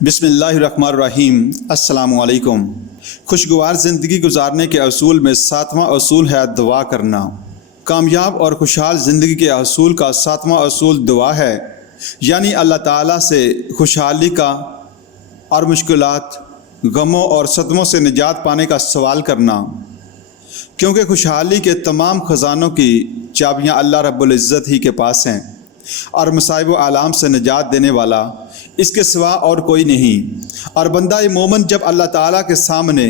बिस्मिल्लाहिर्रहमानिर्रहीम। अस्सलामु अलैकुम। खुशगवार ज़िंदगी गुजारने के असूल में सातवां असूल है दुआ करना। कामयाब और खुशहाल ज़िंदगी के असूल का सातवां असूल दुआ है, यानी अल्लाह ताला से खुशहाली का और मुश्किलात, गमों और सदमों से निजात पाने का सवाल करना, क्योंकि खुशहाली के तमाम ख़जानों की चाबियाँ अल्लाह रब्बुल इज़्ज़त ही के पास हैं और मसाइब व आलाम से निजात देने वाला इसके सिवा और कोई नहीं। और बंदा मोमन जब अल्लाह ताला के सामने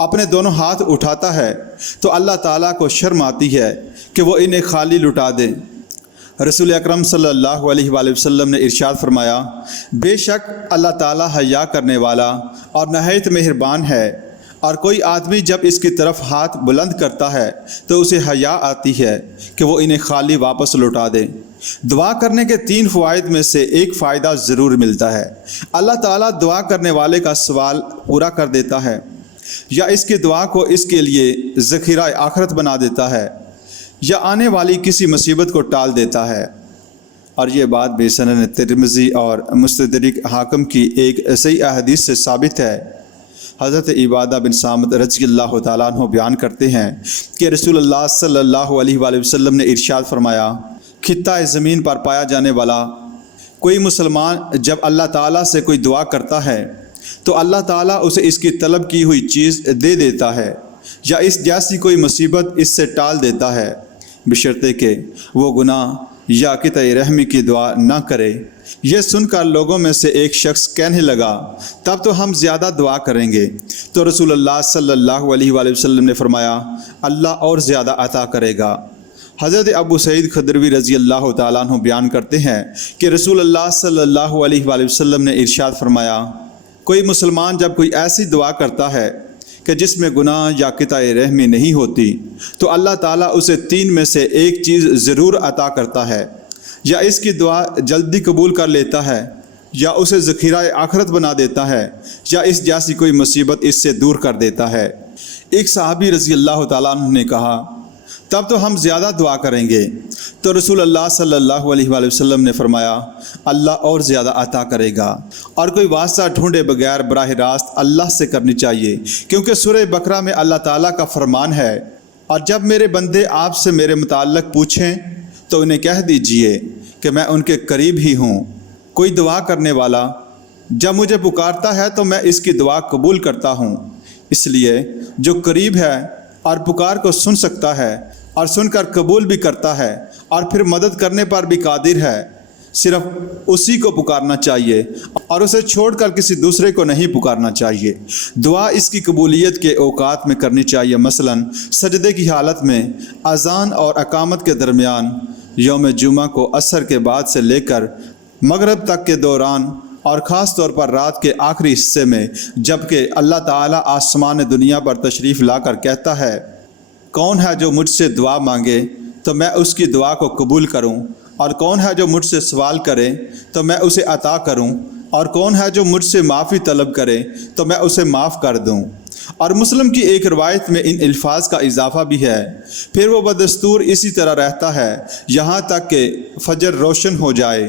अपने दोनों हाथ उठाता है तो अल्लाह ताला को शर्म आती है कि वो इन्हें खाली लुटा दे। रसूल अकरम सल्लल्लाहु अलैहि वसल्लम ने इरशाद फरमाया, बेशक अल्लाह ताला हया करने वाला और नहायत मेहरबान है, और कोई आदमी जब इसकी तरफ हाथ बुलंद करता है तो उसे हया आती है कि वो इन्हें खाली वापस लौटा दे। दुआ करने के 3 फ़वाइद में से एक फ़ायदा ज़रूर मिलता है। अल्लाह ताला दुआ करने वाले का सवाल पूरा कर देता है, या इसकी दुआ को इसके लिए ज़ख़ीरा आखिरत बना देता है, या आने वाली किसी मुसीबत को टाल देता है। और ये बात बेसनद तिरमिज़ी और मुस्तदरिक हाकिम की एक सही हदीस से साबित है। हज़रत इबादा बिन सामित रज़ियल्लाहु ताला अन्हु बयान करते हैं कि रसूलुल्लाह सल्लल्लाहु अलैहि वसल्लम ने इरशाद फरमाया, खित्ता ज़मीन पर पाया जाने वाला कोई मुसलमान जब अल्लाह ताला से कोई दुआ करता है तो अल्लाह ताला उसे इसकी तलब की हुई चीज़ दे देता है, या इस जैसी कोई मुसीबत इससे टाल देता है, बशर्ते कि वो गुनाह या क़िता रहमी की दुआ ना करे। यह सुनकर लोगों में से एक शख्स कहने लगा, तब तो हम ज़्यादा दुआ करेंगे। तो रसूलुल्लाह सल्लल्लाहु अलैहि वसल्लम ने फरमाया, अल्लाह और ज़्यादा अता करेगा। हज़रत अबू सईद खदरवी रज़ियल्लाहु ताला अन्हु बयान करते हैं कि रसूलुल्लाह सल्लल्लाहु अलैहि वसल्लम ने इरशाद फरमाया, कोई मुसलमान जब कोई ऐसी दुआ करता है कि जिसमें गुनाह या क़िता रहमी नहीं होती तो अल्लाह ताला उसे 3 में से एक चीज़ ज़रूर अता करता है, या इसकी दुआ जल्दी कबूल कर लेता है, या उसे ज़ख़ीरा आखिरत बना देता है, या इस जैसी कोई मुसीबत इससे दूर कर देता है। एक सहाबी रज़ियल्लाहु ताला अन्हु ने कहा, तब तो हम ज़्यादा दुआ करेंगे। तो रसूलुल्लाह सल्लल्लाहु अलैहि वसल्लम ने फरमाया, अल्लाह और ज़्यादा अता करेगा। और कोई वास्ता ढूंढे बगैर बराह रास्त अल्लाह से करनी चाहिए, क्योंकि सूरह बकरा में अल्लाह ताला का फरमान है, और जब मेरे बंदे आपसे मेरे मुताल्लिक़ पूछें तो उन्हें कह दीजिए कि मैं उनके करीब ही हूँ। कोई दुआ करने वाला जब मुझे पुकारता है तो मैं इसकी दुआ कबूल करता हूँ, इसलिए जो करीब है और पुकार को सुन सकता है और सुनकर कबूल भी करता है और फिर मदद करने पर भी कादिर है, सिर्फ उसी को पुकारना चाहिए और उसे छोड़कर किसी दूसरे को नहीं पुकारना चाहिए। दुआ इसकी कबूलियत के औकात में करनी चाहिए, मसलन सजदे की हालत में, अज़ान और अकामत के दरमियान, यौम जुमा को असर के बाद से लेकर मगरिब तक के दौरान, और ख़ास तौर पर रात के आखिरी हिस्से में, जबकि अल्लाह ताला आसमान दुनिया पर तशरीफ़ लाकर कहता है, कौन है जो मुझसे दुआ मांगे तो मैं उसकी दुआ को कबूल करूं, और कौन है जो मुझसे सवाल करे तो मैं उसे अता करूं, और कौन है जो मुझसे माफ़ी तलब करे तो मैं उसे माफ़ कर दूं। और मुस्लिम की एक रवायत में इन अल्फाज का इजाफ़ा भी है। फिर वो बदस्तूर इसी तरह रहता है यहाँ तक कि फजर रोशन हो जाए।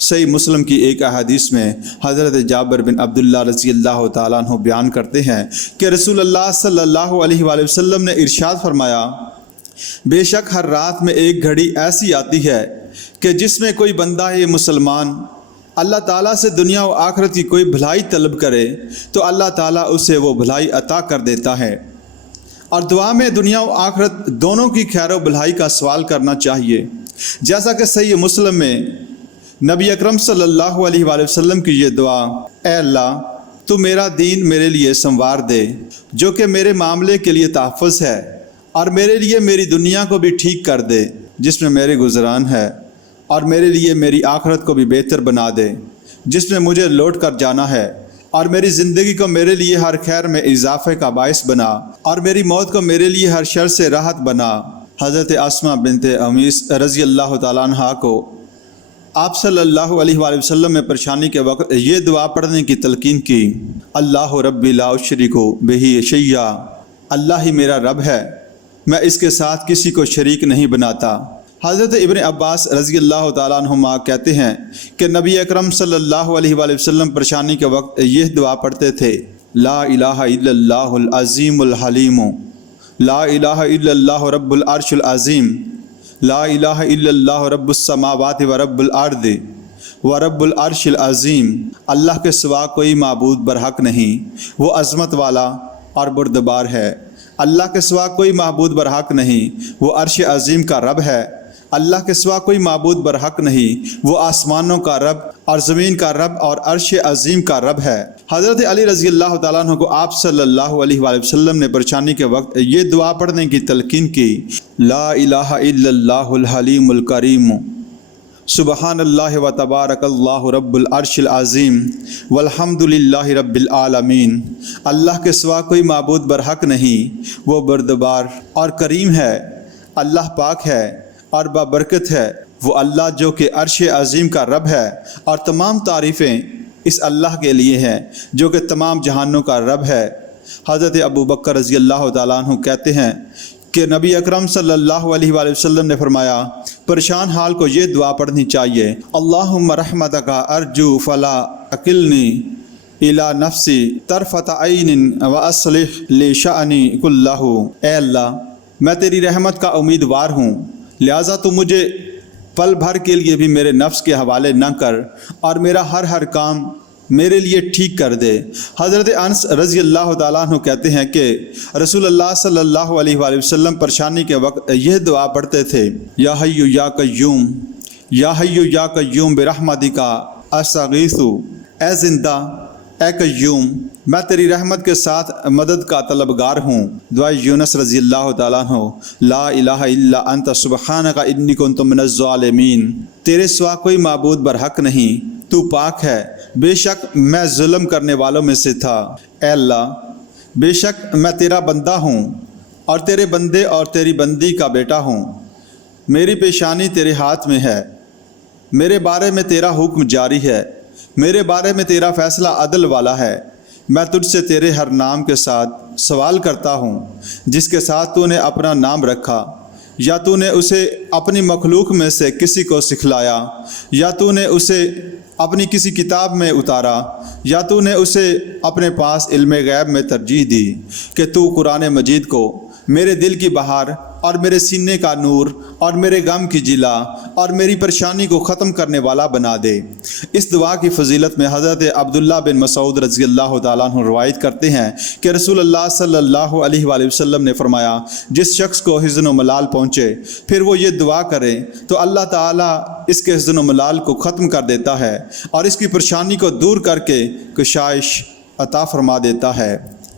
सही मुस्लिम की एक हदीस में हज़रत जाबिर बिन अब्दुल्लाह रज़ियल्लाहु ताला अन्हु बयान करते हैं कि रसूलुल्लाह सल्लल्लाहु अलैहि वसल्लम ने इरशाद फरमाया, बेशक हर रात में एक घड़ी ऐसी आती है कि जिसमें कोई बंदा ये मुसलमान अल्लाह ताला से दुनिया व आखिरत की कोई भलाई तलब करे तो अल्लाह ताला उसे वो भलाई अता कर देता है। और दुआ में दुनिया व आखिरत दोनों की खैर व भलाई का सवाल करना चाहिए, जैसा कि सही मुस्लिम में नबी अकरम सल्लल्लाहु अलैहि वसल्लम की ये दुआ, ऐ अल्लाह तू मेरा दीन मेरे लिए संवार दे, जो कि मेरे मामले के लिए तहफ़्फ़ुज़ है, और मेरे लिए मेरी दुनिया को भी ठीक कर दे जिसमें मेरे गुज़रान है, और मेरे लिए मेरी आखिरत को भी बेहतर बना दे जिसमें मुझे लौट कर जाना है, और मेरी ज़िंदगी को मेरे लिए हर खैर में इजाफ़े का बाइस बना, और मेरी मौत को मेरे लिए हर शर से राहत बना। हज़रत अस्मा बिनते अमीस रज़ियल्लाहु ताला अन्हा को आप सल्लल्लाहु अलैहि वसल्लम में परेशानी के वक्त ये दुआ पढ़ने की तलकीन की, अल्लाह रब्बी ला उशरिकु बिही शैया, अल्लाह ही मेरा रब है, मैं इसके साथ किसी को शरीक नहीं बनाता। حضرت ابن عباس رضی اللہ تعالیٰ عنہما کہتے ہیں کہ نبی اکرم صلی اللہ علیہ وآلہ وسلم پریشانی کے وقت یہ دعا پڑھتے تھے: لا الہ الا اللہ العظیم الحلیم، لا الہ الا اللہ رب العرش العظیم، لا الہ الا اللہ رب السماوات و رب الارض و رب العرش العظیم۔ اللہ کے سوا کوئی معبود برحق نہیں، وہ عظمت والا اور بردبار ہے۔ اللہ کے سوا کوئی معبود برحق نہیں، وہ عرش عظیم کا رب ہے۔ اللہ کے سوا کوئی معبود برحق نہیں، وہ آسمانوں کا رب اور زمین کا رب اور عرش عظیم کا رب ہے۔ حضرت علی رضی اللہ تعالیٰ عنہ کو آپ صلی اللہ علیہ وآلہ وسلم نے پریشانی کے وقت یہ دعا پڑھنے کی تلقین کی: لا الہ الا اللہ الحلیم الکریم، سبحان اللہ و تبارک اللہ رب العرش العظیم، والحمد للہ رب العالمین۔ اللہ کے سوا کوئی معبود برحق نہیں، وہ بردبار اور کریم ہے، اللہ پاک ہے اور بابرکت ہے، وہ اللہ جو کہ عرش عظیم کا رب ہے، اور تمام تعریفیں اس اللہ کے لیے ہیں جو کہ تمام جہانوں کا رب ہے۔ حضرت ابو بکر رضی اللہ تعالیٰ عنہ کہتے ہیں کہ نبی اکرم صلی اللہ علیہ وآلہ وسلم نے فرمایا: پریشان حال کو یہ دعا پڑھنی چاہیے: اللہم رحمتک ارجو فلا اکلنی الی نفسی طرفۃ عین واصلح لی شأنی کلہ۔ اے اللہ، میں تیری رحمت کا امیدوار ہوں، لہٰذا تو مجھے پل بھر کے لیے بھی میرے نفس کے حوالے نہ کر اور میرا ہر کام میرے لیے ٹھیک کر دے۔ حضرت انس رضی اللہ تعالیٰ عنہ کہتے ہیں کہ رسول اللہ صلی اللہ علیہ وآلہ وسلم پریشانی کے وقت یہ دعا پڑھتے تھے: یا حی یا قیوم، یا حی یا قیوم برحمتک استغیث۔ اے زندہ، اے قیوم، میں تیری رحمت کے ساتھ مدد کا طلبگار ہوں۔ دعائے یونس رضی اللہ تعالیٰ عنہ: لا الہ الا انت سبحانک انی کنت من الظالمین۔ تیرے سوا کوئی معبود برحق نہیں، تو پاک ہے، بے شک میں ظلم کرنے والوں میں سے تھا۔ اے اللہ، بے شک میں تیرا بندہ ہوں اور تیرے بندے اور تیری بندی کا بیٹا ہوں، میری پیشانی تیرے ہاتھ میں ہے، میرے بارے میں تیرا حکم جاری ہے، میرے بارے میں تیرا فیصلہ عدل والا ہے۔ میں تجھ سے تیرے ہر نام کے ساتھ سوال کرتا ہوں جس کے ساتھ تو نے اپنا نام رکھا، یا تو نے اسے اپنی مخلوق میں سے کسی کو سکھلایا، یا تو نے اسے اپنی کسی کتاب میں اتارا، یا تو نے اسے اپنے پاس علم غیب میں ترجیح دی کہ تو قرآن مجید کو میرے دل کی بہار اور میرے سینے کا نور اور میرے غم کی جلا اور میری پریشانی کو ختم کرنے والا بنا دے۔ اس دعا کی فضیلت میں حضرت عبداللہ بن مسعود رضی اللہ تعالیٰ عنہ روایت کرتے ہیں کہ رسول اللہ صلی اللہ علیہ وآلہ وسلم نے فرمایا: جس شخص کو حزن و ملال پہنچے پھر وہ یہ دعا کرے تو اللہ تعالیٰ اس کے حزن و ملال کو ختم کر دیتا ہے اور اس کی پریشانی کو دور کر کے کشائش عطا فرما دیتا ہے۔